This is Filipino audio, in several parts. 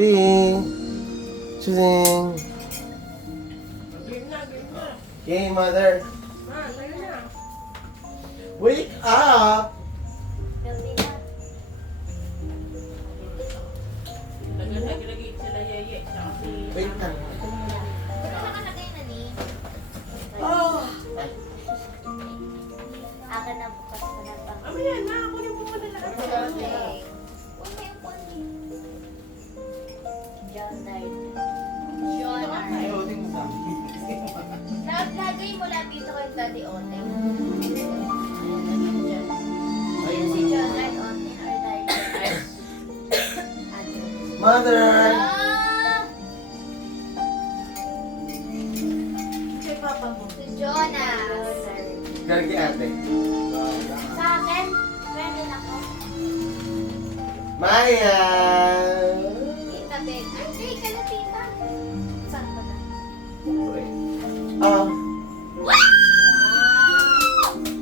Shooting. Okay, mother. Wake up! Wait lang. Oh! Akin na bukas ko na pa. Ayan na, ako yung pumunta lahat sa akin. Lagay mo lang dito kay Daddy Oten. Ayun si John Ard Oten or Daddy. Mother! Kay papa mo. Si Jonas. Galing kay ate. Sa akin, pwede na ko. Maya! Tita Ben. Ay, say ka na tita. Saan ba na?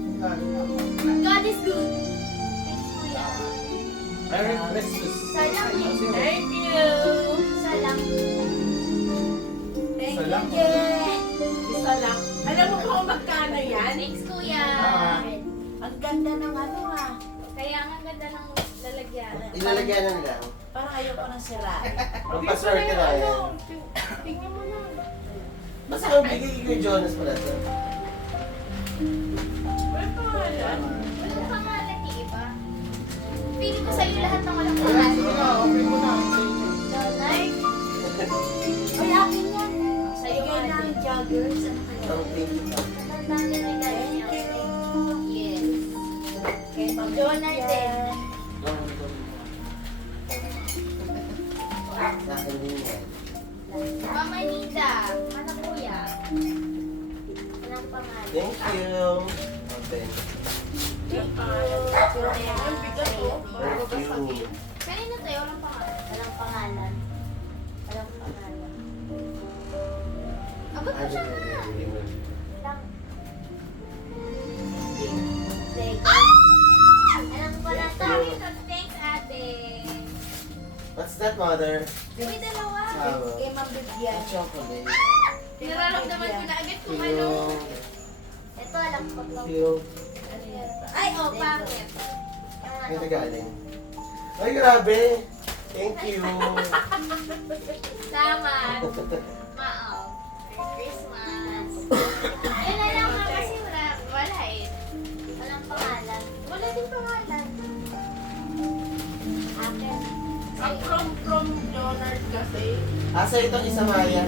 God is good. Thanks, Kuya. Merry Christmas. Salang eh. Thank you! Salang. Thank Salam. you! Isa lang. Alam mo kung magkano yan? Thanks, Kuya. Ang ganda ng ano ha. Kaya nga ganda ng lalagyan. Ilalagyan lang. Parang ayoko ng sirain. Magpaswerte na yan. Tingnan mo na. Basta kung bigay kay Jonas pala ito. May pangalan. Walang pangalan ni iba. Pili ko sa'yo lahat ng walang Ayan, pangalan. sige na. Open mo na. Donald. Ay, akin yan. Sa'yo Bigay nga ng din. joggers. Ano kaya? Ang thank you. Matandang din may galing niya. Thank you. Yes. Kay Papa Donald din. Sa akin din yan. Mama Nita. Ano kuya? Anong pangalan? Thank you. Open. Yung pangalan. Ang bigat oh. Bago Thank you. basahin. Kanino tayo? Walang pangalan. Walang pangalan. Walang pangalan. Abot mo siya na. Lang. Lego. Alam ko na to. Thanks, ate. What's that, mother? Uy, dalawa. Kay Ma'am Vivian. Chocolate. Nararamdaman ko na agad kung Thank ano. you. Ito, alam ko to. Thank you. Ano yan? Ay, oh, pangit. Yung May ano. nagaling. Ay, grabe. Thank you. Salamat. Mao. Merry Christmas. Yun na lang nga kasi wala eh. Walang pangalan. Wala din pangalan. Akin. Ang from Donald kasi. Asa itong isa, Maya?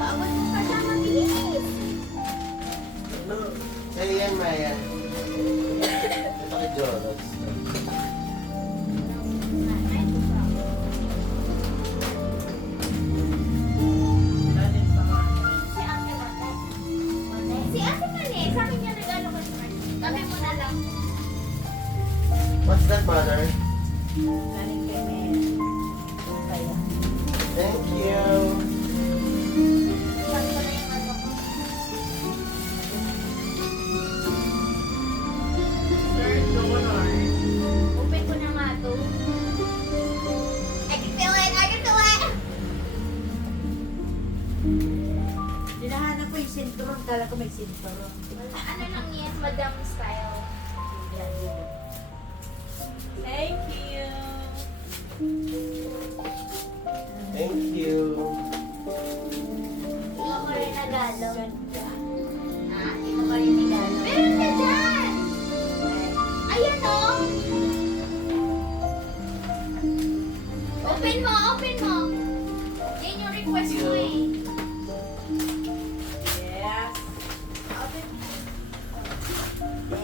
Paabot mo pa siya, mabilis. Sa'yo yan, Maya. Ito kay Jonas. Dalit pangalan. Si Ate Mate. Si Ate Mane, sa akin yung regalo ko sa kanya. Kami mo na lang. What's that, mother? Dalit kay Mel. Kaya. Thank you. Saan ko na yung ano ko. Sir Donald. Open ko na nga to. I can feel it! I can feel it! Hinahanap ko yung sinturon. Kala ko may sinturon. Ano lang yan, Madam style. Thank you. Thank you. Hindi ko rin nagalo. Ha? Hindi ko rin nagalo. Meron ka dyan! Ayan o! Open mo! Open mo! Yan yung request ko eh. Yes. Open mo.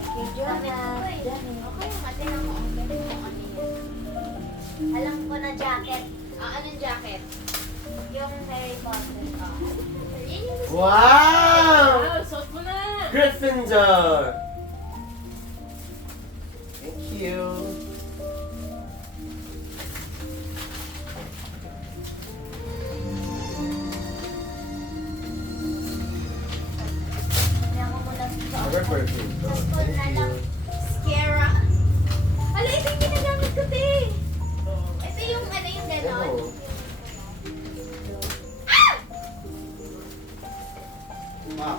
Thank you, Gamit ko eh. Okay, matinan mo. Open mo ano yan. Alam ko na jacket. Anong jacket? Yung Harry Potter. Yan yung gusto ko. Wow! Wow, suot mo na. Gryffindor! Thank you. Kaya ko muna sa Our perfume. Sa school Thank na lang. you. Scara. Hala, ito yung ginagamit ko, te. Oo. Ito yung ano yung gano'n. mo. Wow.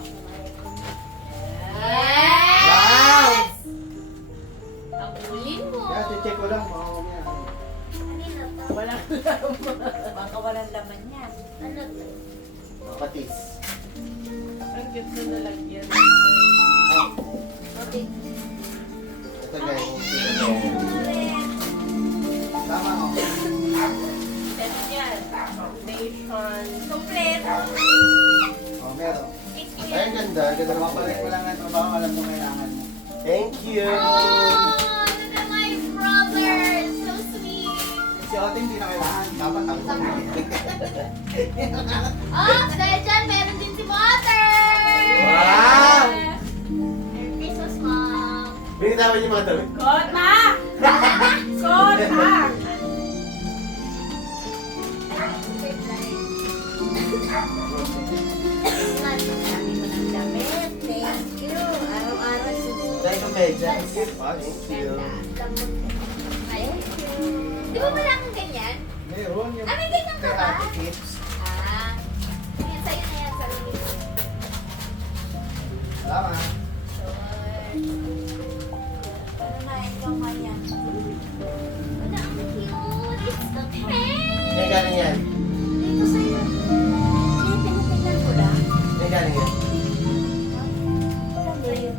Yes! Abulin mo. Kaya check ko lang. Mamaya. Kanina to. Walang laman. Baka walang laman yan. Ano to? Patis. Ang cute na nalagyan. Okay. Ito guys. Tama oh. Set yan. Nation. Kompleto. Oh, meron. Ay, ang ganda. Ganda naman pala. Mapalik mo lang ang trabaho. Alam mo kailangan mo. Thank you. Oh, look at my brother. So sweet. Si Ote hindi na kailangan. Dapat ako. Oh, dahil dyan, meron din si Mother. Wow! Merry Christmas, Mom. Binitawan niyo mga damit. Kota! Kota! Dami mo ng damit. Thank you. Araw-araw susunod. Dahil kang medya. Thank you. Di ba wala kang ganyan? Meron yung... Ah, may ganyan ka ba? Ate Tips. Ah. Yan, sa'yo na yan, sa lulis. Salamat. Ano na ikaw kaya? Wala, ang cute. It's the pen. May galing yan. Dito sa'yo. Hindi, pinapilan ko lang. May galing yan. Hindi.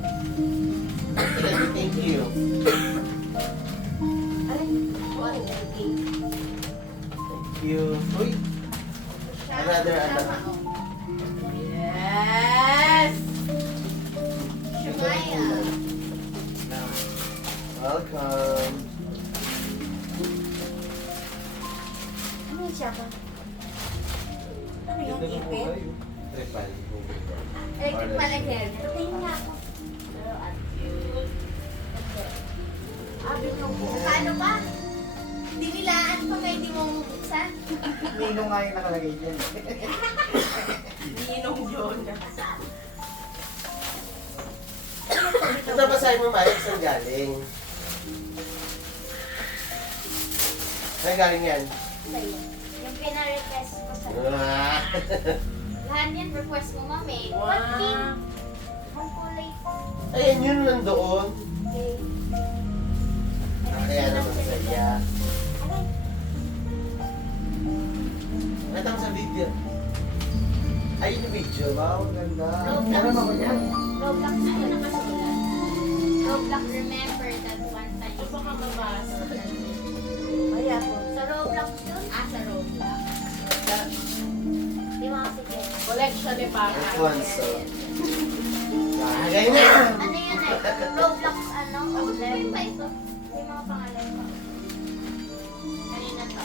Thank you. Ay, okay. Thank you. Uy. Another, Tama, ano. oh. Yes! Shumaya. Welcome. Ano yung siya ba? Ano yan, ipit? Trepal. Electric pala yan. Tingin nga ako. Pero at cute. Ah, binong ko. Paano pa? Dinilaan pa kayo, hindi mo mabuksan. Nino nga yung nakalagay dyan. Ninong Jonas. Ito basahin mo, Maya, saan galing? Saan galing yan? Sa'yo. Yung pina-request ko sa Ah. lahat yan request mo, mami. Wow. What pink? Ang kulay. Ayan, yun nandoon. Okay. Kaya naman saya. Nakita mo sa video. Ay, yung video. Wow, ang ganda. Roblox. Meron ako yan. Roblox na yun nakasulat. Roblox, remember that one time. Ito baka mabasa. Kaya po. Sa Roblox yun? Ah, sa Roblox. Di mga sige. Collection ni Papa. Alfonso. Lagay na. Ano yun eh? Roblox ano? Ano pa ito? May mga pangalan pa. Kanina to.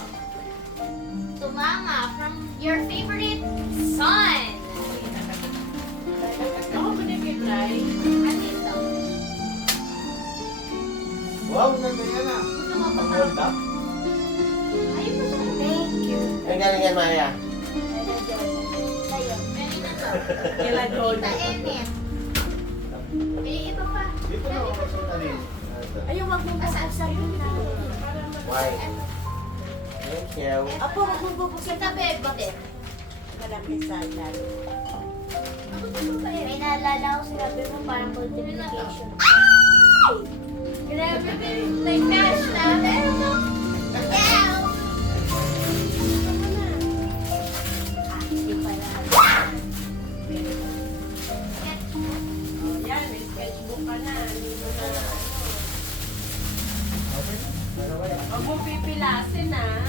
To Mama from your favorite son. Ako pinipitry. Ano ito? Wow, ang ganda yan ah. Gusto mo pa Hold up. Ayun pa siya. Thank you. Ang galing yan, Maya. Sa'yo. Kanina to. Kila Tita Jonas. Enid. May iba pa. Dito na ako kasi talin. Ayaw, magbubuksan sa na. Why? Thank you. Apo, magbubuksan Kita bebe din. Malaki sa lalo. May naalala ko sinabi mo parang multiplication. Grabe din. Like cash na. Pero no. Yeah. Ah, hindi pala. Oh, yan, may sketchbook ka na. Dito na ano. Okay. Dalawa yan. Huwag mong pipilasin ah.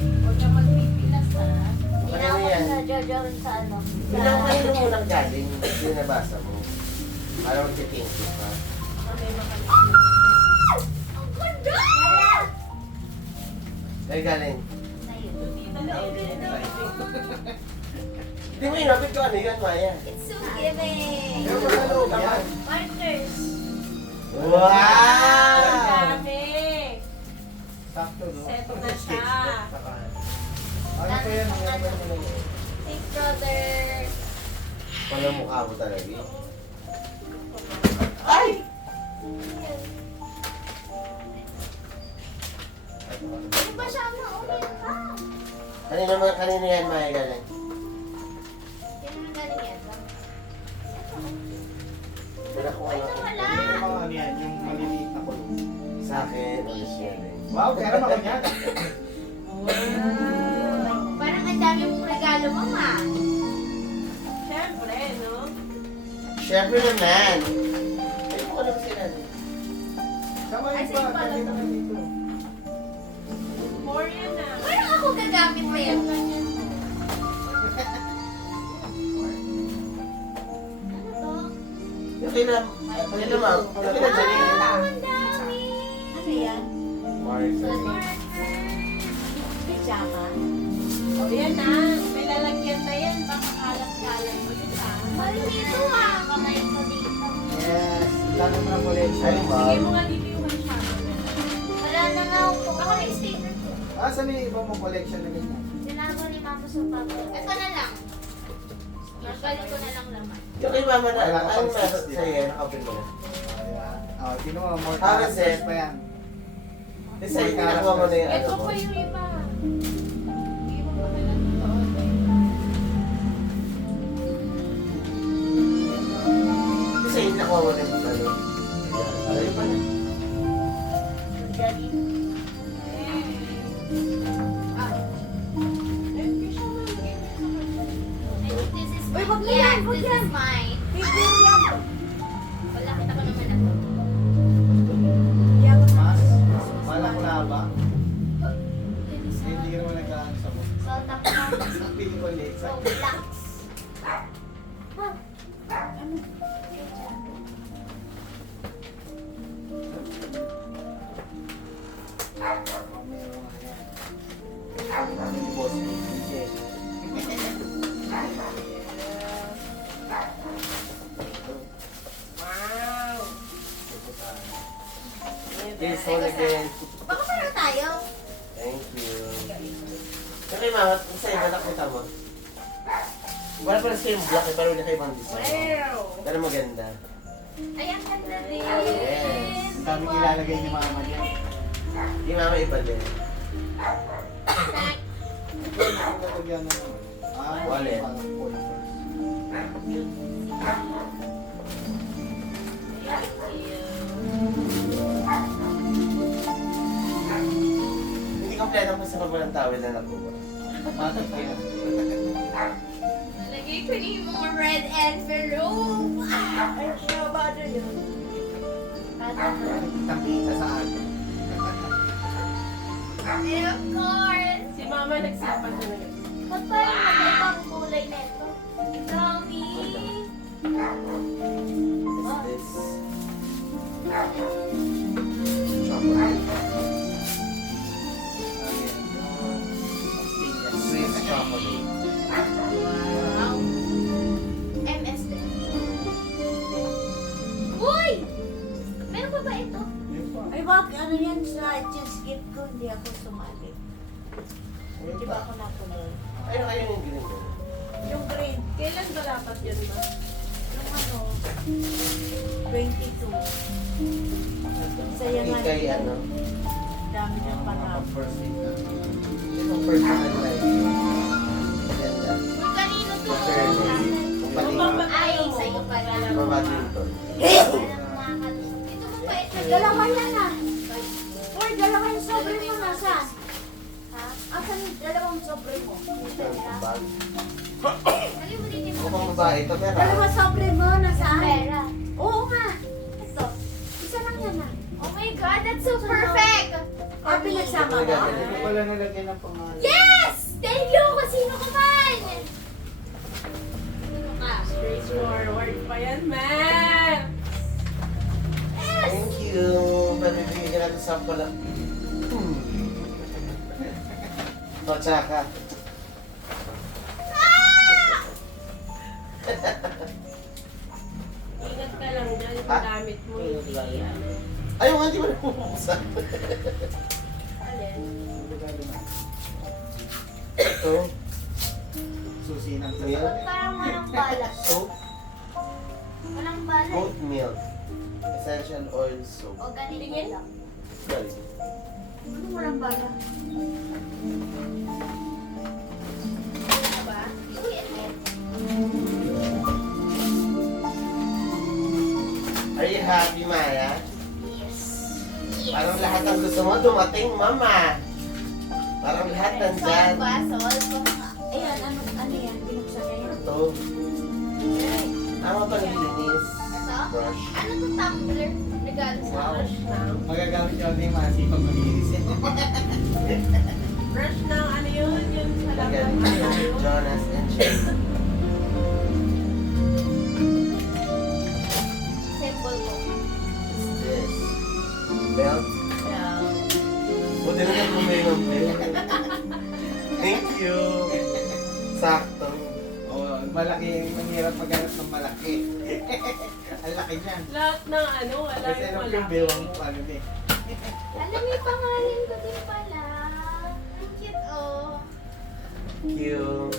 Huwag ka magpipilas ah. Hindi na ako sa Jojo sa ano. Yun ang kanino mo nang galing. Yung nabasa mo. Para mag-thank you pa. Baka may makalit. Ang ganda! Ay, galing. Sa'yo. Tita na Hindi mo inapit ko ano yun, Maya. It's so giving. Meron pa sa loob yan. Markers. Wow! Ang dami. Sakto, no? Seto na siya. Ano pa yan? Meron pa yan. Thanks, brother. Walang mukha mo talaga. Ay! At Ano ba siya maulin ka? Kanina yan, Maya, galing. Sino na galing yan? Wala ko Ito wala. Ano yan, yung maliliit na kulong. Sa akin, alis yan eh. Wow, pera naman yan. Parang ang dami mong regalo mo, ma. Siyempre, no? Siyempre naman. Ay, mo alam sila. Kamay Ay, pa, sige pala kanina to. dito. More yan na. Parang ako gagamit mo yan. Ano to? Yung kila, ma'am. Yung kila Janine. Wow, ang dami. Ano yan? Marisa. Pijama? O yan na. May lalagyan na yan. Baka kalat-kalat mo yun ah. Malito ah. Kamay ko dito. Yes, lalo mo ng collection. Ay, Sige ma'am. mo nga dito yung masyado. Wala na nga ako. Baka may sticker ko. Ah, saan yung iba mong collection na ganyan? Sinago ni mama sa papa. Ito na lang. Balik ko na lang laman. Yung kay mama na, Wala ka ano pang meron six, sa'yo yan? Open mo na. Ayan. Oh, kinuha more Ah, characters Zen. pa yan. Kasi sa'yo, nakuha mo na yung ano Ito mo. pa yung iba. Hindi mo pa nila totoo. Kasi sa'yo, nakuha mo na yung ano. Ayan. Pala. Daddy. I think this is Uy, wag mine. na yan, wag This yan. is mine. Bibir yan. Wala, kita ko naman ako. Yan. Mas, malak na ba? Hindi ka naman nagkaan sa mo. So, tapos Ang pili ko ulit. so, relax. Boss, DJ. Wow. Please hold again. Baka parang tayo. Thank you. Yung kay mama, sa'yo, ba nakita mo? Wala pala sa yung black eh, pero wala kayo ibang design. Wow. Pero maganda. Ay, ang ganda din. Yes. Ang daming ilalagay ni mama niya. Yung mama iba din. Ito yung nalagyan ng Wallet. parang pointers. Hindi kompleto ko sa walang towel na nakuha. Matik yan. Nalagay ko na yung mga red envelope. Ay, siya ba ano yun? Kitang-kita sa akin. And of course, Si mama nagsipan na ulit. ba't parang nag-ibang kulay nito? Dami. What's this? Chocolate. Swiss chocolate. Wow. MS din. Uy! Meron pa ba ito? Ay, wag, ano yan sa cheese gift ko, hindi ako sumali. Di ba ako napunoy? Ayun kayo yung green mo. Yung grade, Kailan ba dapat yun ba? yung ano, 22. Isa yan lang. Kay ano? Dami ng panahon. First week na. Itong personal life. Maganda. Kung kanino to? Paling Ay, sa'yo pala. Badminton. Parang makakalusot. Ito mo pa ito. Dalawa yan ah. Uy, dalawa yung sobre mo nasaan? Ha? Asan yung dalawang sobre mo? Bag. Lagay mo din yung Mukhang babae ito, pero Dalawa sobre mo nasaan? pera. Oo nga. Ito. Isa lang yan ah. Oh my God, that's so perfect! O, pinagsama mo? Hindi ko pala nalagyan ng pangalan. Yes! Thank you! Kung sino ka man! Sino ka? Straight forward pa yan, man! Yes! thank you. Pabibigyan ka natin sa pala. O, tsaka. Ah! Ingat ka lang dyan. Yung Ha? gamit mo, hindi ano. Ayaw nga, di mo na pupuksan. Alin? Ito, Susi ng milk, Parang walang balat. soap, Walang balat. goat milk, essential oil soap. O ganito Tingin. lang. Galing. Ano walang bala? Ano ba? Uy, ano? Are you happy, Maya? Yes. Parang lahat ng gusto mo dumating, Mama. Parang lahat nandyan. Solve ba? Solve. Ayan, ano yan? Binuksan na yan. Ito. Tama pang linis. Ito? Brush. Ano to tumbler? Regalo sa Wow. Brush ng... Magagamit yung ating masipag maglinis yan. Brush ng ano yun? Yung sa Again, laban. Jonas and Shane. Simple ko. What's this? Belt? Yeah. Buti na lang bumili ng belt. Thank you. Sakto. Oh, malaki, mahirap maghanap ng malaki. Ang laki niyan. Lahat ng ano, wala Kasi yung nung malaki. bewang mo, ano eh. Alam, may pangalan ko din pala. Ang cute, oh. Thank you.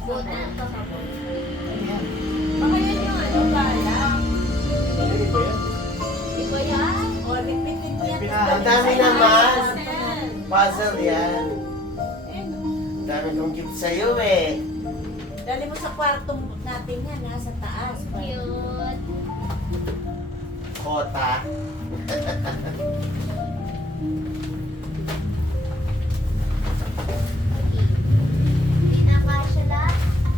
Buta na to. Baka yan yung ano, bala. Hindi ba yan? Di ba yan? O, lipitin mo yan. Ang dami naman. Ayan. Puzzle yan. Ayun, Ang dami kong gift sa'yo eh. Dali mo sa kwarto natin yan, ha? Sa taas. Cute. Kota. Hindi na kasya lahat.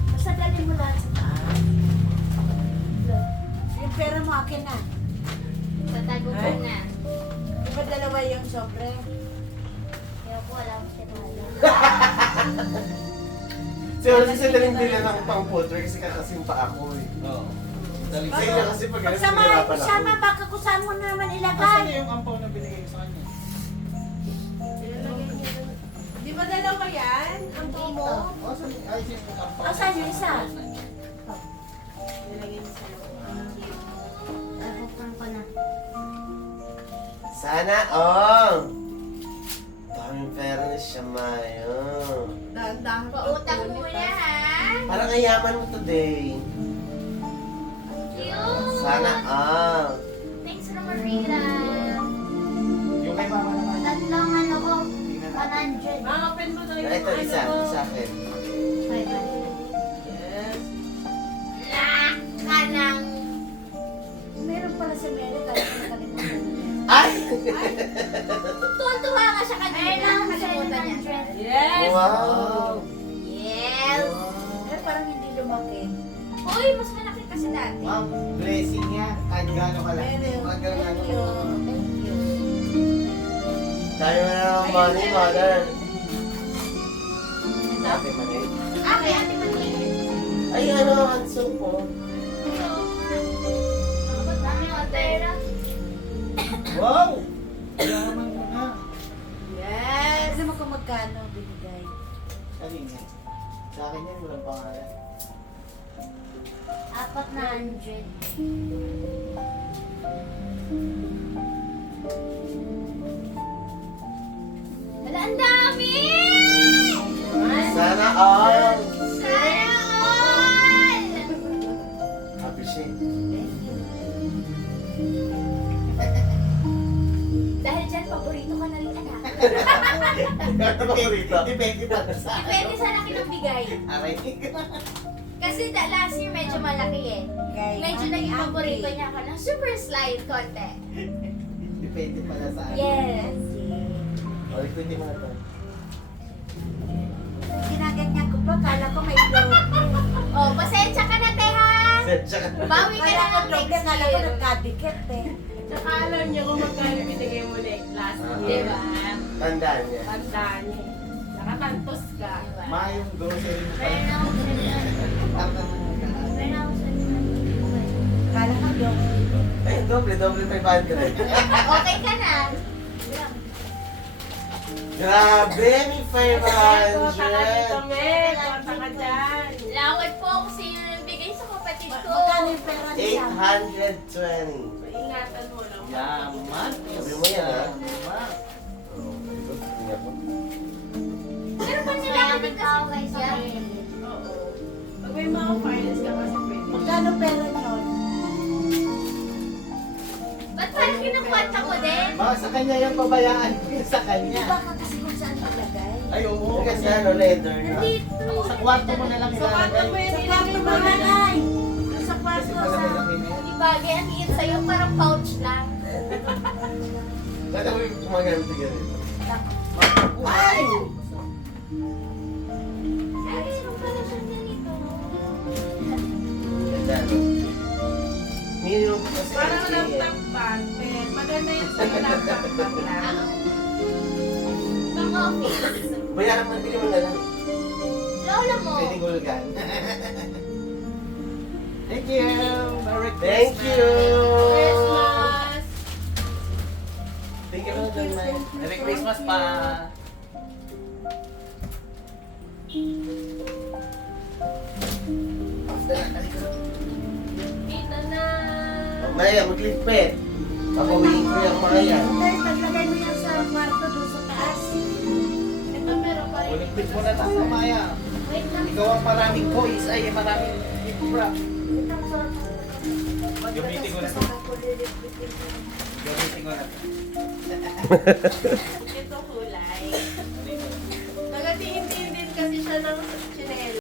Basta dali mo lahat sa taas. Look, Yung pera mo akin na. Tatago ko na. Di ba dalawa yung sobre? Kaya po wala ko siya Siguro kasi daling bilhin ng pang pudre kasi kakasin pa ako eh. Oo. Dali. Sa'yo na kasi pag ganun, Pagsamahin mo sinirapan siya, ako. ma, baka kung saan mo na naman Asan ilagay. na yung ampaw na binigay ko sa kanya? Nilalagay niya lang. Di ba dalawa yan? Ang buo mo? Oh, saan yung ay, yung ampaw? Asan yung isa? Nilalagay niya sa loob. Buksan ko na. Sana all. Daming pera ni siya, Mayo. Dahan-dahan pa. Pautang muna, ha? Parang ayaman mo today. Cute. Sana all. Thanks, Romarita. Yung kay mama naman. Tatlong ano ko. Tingnan natin. 100. Mga open mo daw yung Ito, isa. ano. Isa akin. 500. Yes. Lahat ka ng... Meron pala si Mary, kaya ko nakalimutan. Ay! Tuwan-tuwa ka siya kanina. Nakalimutan niya. Yes. Wow! Yes. Eh, parang hindi lumaki. Uy, mas malaki kasi dati. Ma'am, blessing niya. Kahit gaano ka lang. Mary, Kahit gaano ka thank lang. you. Thank you. Tayo na ng money, mother. Ito. Ate Manay. Ah, kay Ate Maliit. Ay, ano, hanso po. Dami ng pera. Wow! Yaman mo na. Yes! Alam mo kung magkano binigay? Kanina. Sa akin yan, walang pangalan. 400. Wala, ang dami! Sana all. Sana all! Appreciate. Dahil dyan, paborito ka na rin, anak. Ito paborito. Depende pa sa Depende sa laki ng bigay. Aray. Kasi last year medyo malaki eh. Kay Medyo Mami naging Abby. paborito niya ako ng super slide konti. Depende pala sa ano. Yes. O, ito hindi mga to. Ginaganyan ko pa, kala ko may flow. Oh, pasensya ka na, Teha. Tsaka, Bawi ka Kala na ko ng doble, next kala ko year. nagkadikit eh. Tsaka alam niyo kung magkano binigay mo last year. Diba? tandaan niya. Tandaan niya. Nakatantos ka. Diba? Ma, yung grocery mo Meron na akong salinan. Meron na akong salinan. Kala ko doble. Ay, doble 500. Okay ka na. Grabe, may Kota ka dito, 500. Meg. Kota ka dyan. Lawad po ako sa iyo ng bigay sa kapatid ko. Magkano yung pera niya? 820. Ingatan mo lang. Yaman. Sabi mo yan, ha? Yaman. Oh, ito, tingnan mo. Pero pa nila kami kasi siya. Oo. Pag may mga finance ka kasi pwede. Magkano pera niyon? Baka sa kanya yung pabayaan ko yun sa Di kanya. ba ka kasi kung saan ilagay? Ay, oo. Kasi ano, leather na. Nandito. Sa kwarto mo na lang Sa kwarto mo ilalagay. yun Sa nilagay kwarto mo mo na. lagay. Sa kwarto, Kasi pala sa... malaki na yun. Di bagay, ang liit sa'yo, parang pouch lang. Kaya mo yung kumagamit ka rin. Ay! Ay, meron pala siya ganito. Ganda, no? Minimum ko kasi. Parang laptop bag. Eh, maganda yan sa laptop bag lang. Pang office. Bayaran mo, bili mo na lang. Lola mo. Pwedeng gulgan. Thank you! Merry Christmas! Thank you! Christmas! Thank you for the night. Merry Christmas pa! Dito na. Maya, magligpit. Papawiin ko yung mga yan. Hindi, paglagay mo yan sa kwarto doon sa taas. Ito meron pa rin. Ulit mo na tayo, Maya. Wait lang. Ikaw ang maraming boys, ay maraming ibra. Gamitin ko na. Gusto ko lilit-lilit. Gamitin ko na.